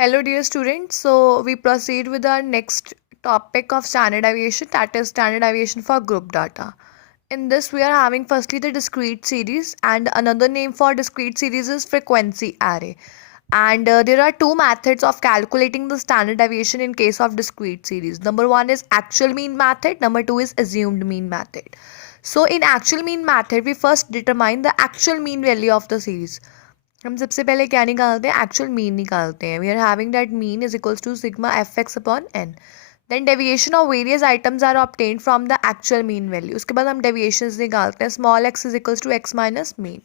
Hello, dear students. So, we proceed with our next topic of standard deviation, that is standard deviation for group data. In this, we are having firstly the discrete series, and another name for discrete series is frequency array. And there are two methods of calculating the standard deviation in case of discrete series. Number one is actual mean method, number two is assumed mean method. So, in actual mean method, we first determine the actual mean value of the series. हम सबसे पहले क्या निकालते हैं actual mean निकालते हैं we are having that mean is equals to sigma F X upon N then deviation of various items are obtained from the actual mean value उसके बाद हम डेविएशंस निकालते हैं small X is equals to X minus mean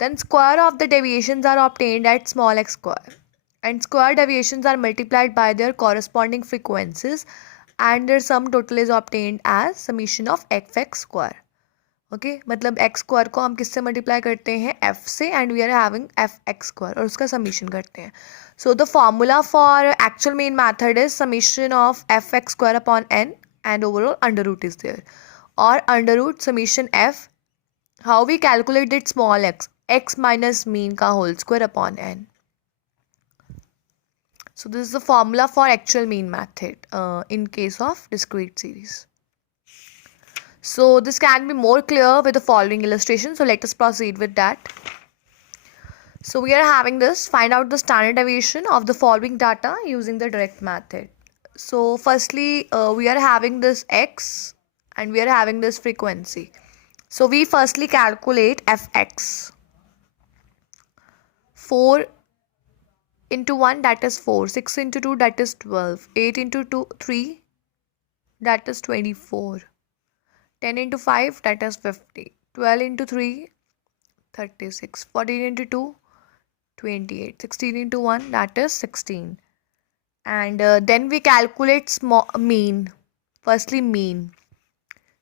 then square of the deviations are obtained at small X square and square deviations are multiplied by their corresponding frequencies and their sum total is obtained as summation of fx square. Okay मतलब X square को हम किससे multiply करते हैं F से and we are having F X square और उसका summation करते हैं. So the formula for actual mean method is summation of F X square upon N and overall under root is there और under root summation F how we calculate that small X X minus mean का whole square upon N. So this is the formula for actual mean method in case of discrete series. So this can be more clear with the following illustration. So let us proceed with that. So we are having this, find out the standard deviation of the following data using the direct method. So firstly we are having this x and we are having this frequency. So we firstly calculate fx. 4 into 1 that is 4, 6 into 2 that is 12, 8 into 3 that is 24. 10 into 5 that is 50, 12 into 3 36, 14 into 2 28, 16 into 1 that is 16. And then we calculate mean. Firstly mean,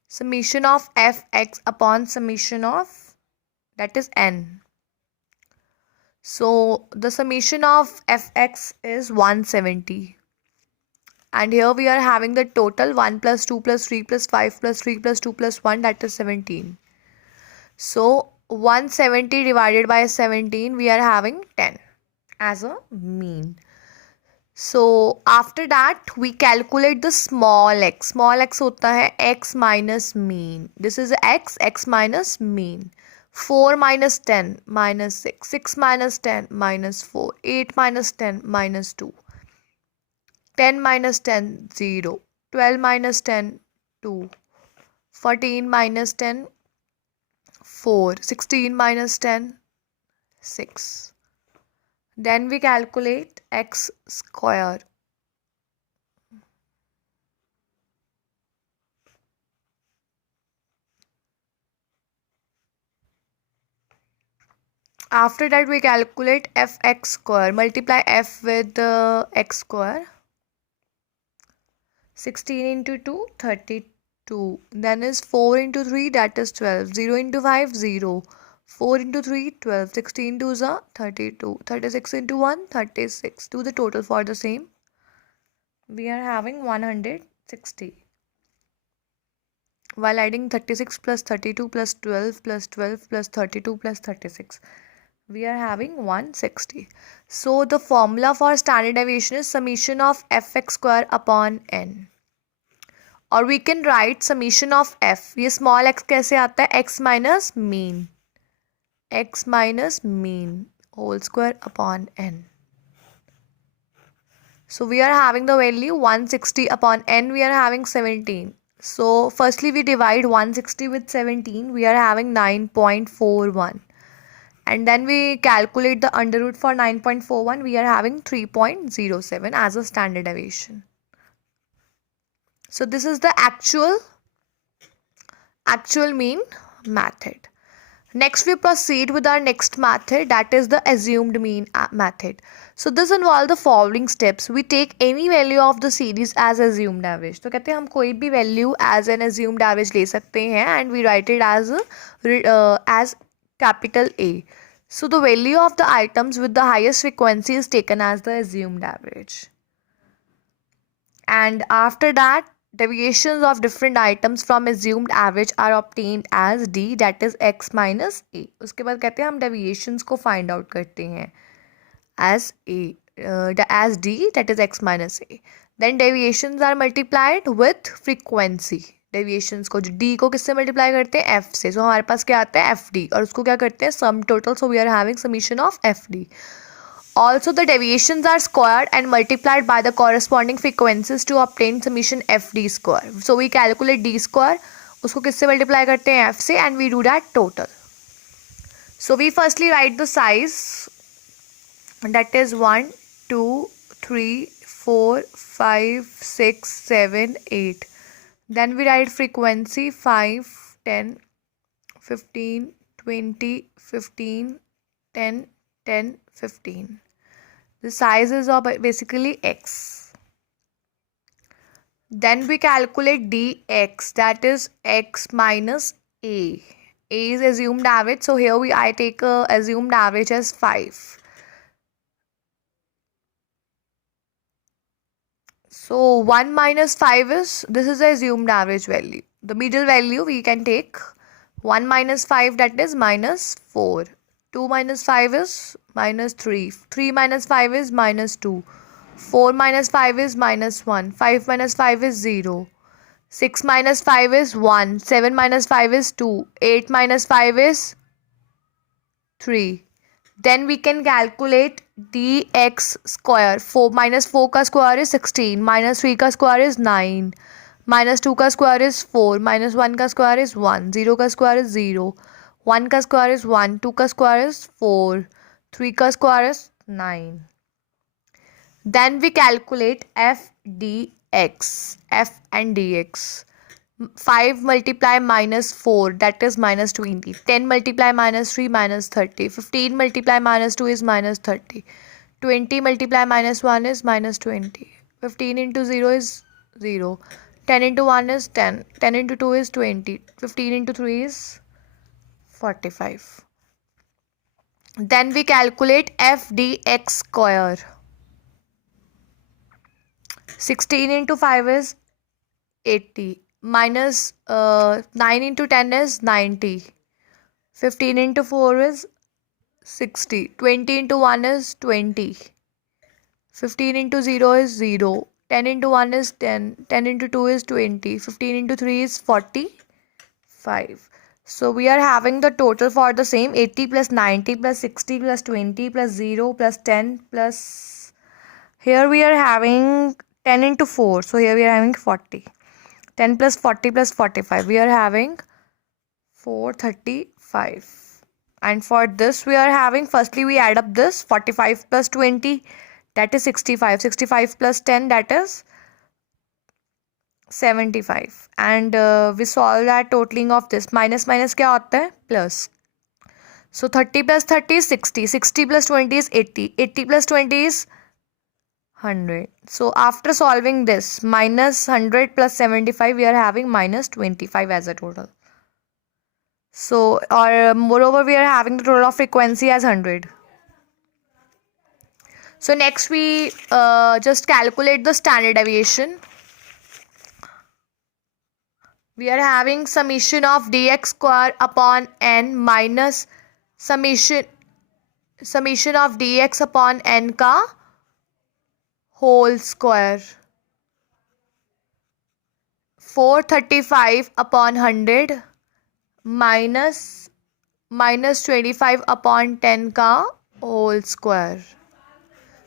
summation of fx upon summation of that is n. So the summation of fx is 170. And here we are having the total 1 plus 2 plus 3 plus 5 plus 3 plus 2 plus 1 that is 17. So 170 divided by 17 we are having 10 as a mean. So after that we calculate the small x. Small x hota hai x minus mean. This is x minus mean. 4 minus 10 minus 6, 6 minus 10 minus 4, 8 minus 10 minus 2. 10 minus 10 0, 12 minus 10 2, 14 minus 10 4, 16 minus 10 6. Then we calculate x square. After that we calculate fx square, multiply f with x square. 16 into 2 32, then is 4 into 3 that is 12, 0 into 5 0, 4 into 3 12, 16 2s are 32, 36 into 1 36. Do the total for the same. We are having 160. While adding 36 plus 32 plus 12 plus 12 plus 32 plus 36, we are having 160. So the formula for standard deviation is summation of fx square upon n. और we can write summation of F. ये small X कैसे आता है X minus mean whole square upon N. So we are having the value 160 upon n, we are having 17. So firstly we divide 160 with 17, we are having 9.41. And then we calculate the under root for 9.41, we are having 3.07 as a standard deviation. So this is the actual mean method. Next we proceed with our next method, that is the assumed mean method. So this involves the following steps. We take any value of the series as assumed average. तो कहते हैं हम कोई भी value as an assumed average ले सकते हैं and we write it as capital A. So the value of the items with the highest frequency is taken as the assumed average. And after that deviations of different items from assumed average are obtained as d, that is x minus a. उसके बाद कहते हैं हम deviations को find out करते हैं as a, as d, that is x minus a. Then deviations are multiplied with frequency. Deviations को जो d को किससे मल्टीप्लाई करते हैं f से. सो हमारे पास क्या आता है fd और उसको क्या करते हैं sum total. So we are having summation of fd. Also the deviations are squared and multiplied by the corresponding frequencies to obtain summation fd square. So we calculate d square, उसको किससे multiply करते हैं f से and we do that total. So we firstly write the size, that is 1 2 3 4 5 6 7 8. Then we write frequency 5 10 15 20 15 10 10 15. The sizes are basically x. Then we calculate dx, that is x minus a. A is assumed average, so here I take a assumed average as 5. So 1 minus 5 is, this is the assumed average value. The middle value we can take 1 minus 5, that is minus 4. 2 minus 5 is minus 3. 3 minus 5 is minus 2. 4 minus 5 is minus 1. 5 minus 5 is 0. 6 minus 5 is 1. 7 minus 5 is 2. 8 minus 5 is 3. Then we can calculate dx square. 4 minus 4 का square is 16. Minus 3 का square is 9. Minus 2 का square is 4. Minus 1 का square is 1. 0 का square is 0. 1 का square is 1. 2 का square is 4. 3 का square is 9. Then we calculate f dx. F and dx. 5 multiply minus 4, that is minus 20. 10 multiply minus 3, minus 30. 15 multiply minus 2 is minus 30. 20 multiply minus 1 is minus 20. 15 into 0 is 0. 10 into 1 is 10. 10 into 2 is 20. 15 into 3 is 45. Then we calculate f dx square. 16 into 5 is 80. Minus 9 into 10 is 90. 15 into 4 is 60. 20 into 1 is 20. 15 into 0 is 0. 10 into 1 is 10. 10 into 2 is 20. 15 into 3 is 45. So we are having the total for the same 80 plus 90 plus 60 plus 20 plus 0 plus 10 plus, here we are having 10 into 4. So here we are having 40. 10 plus 40 plus 45. We are having 435. And for this we are having, firstly we add up this 45 plus 20, that is 65. 65 plus 10, that is 75. And we solve that totaling of this. Minus minus क्या होता है? Plus. So 30 plus 30 is 60. 60 plus 20 is 80. 80 plus 20 is 100. So after solving this, minus 100 plus 75, we are having minus 25 as a total. So, or moreover, we are having the total of frequency as 100. So next we just calculate the standard deviation. We are having summation of dx square upon n minus summation of dx upon n का whole square. 435 upon 100 minus 25 upon 10 का whole square.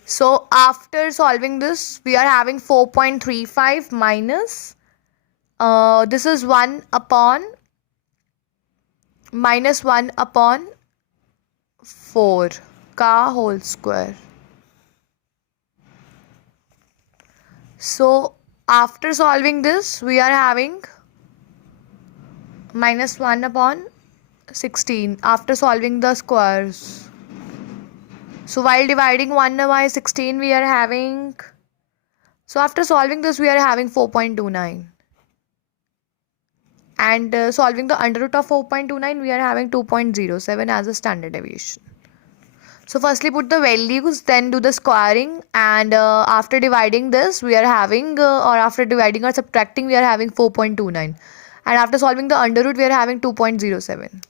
So after solving this, we are having 4.35 minus this is 1 upon minus 1 upon 4 का whole square. So after solving this, we are having minus 1 upon 16 after solving the squares. So while dividing 1 by 16, we are having, so after solving this, we are having 4.29. And solving the under root of 4.29, we are having 2.07 as a standard deviation. So firstly put the values, then do the squaring, and after dividing this, we are having, or after dividing or subtracting, we are having 4.29. And after solving the under root, we are having 2.07.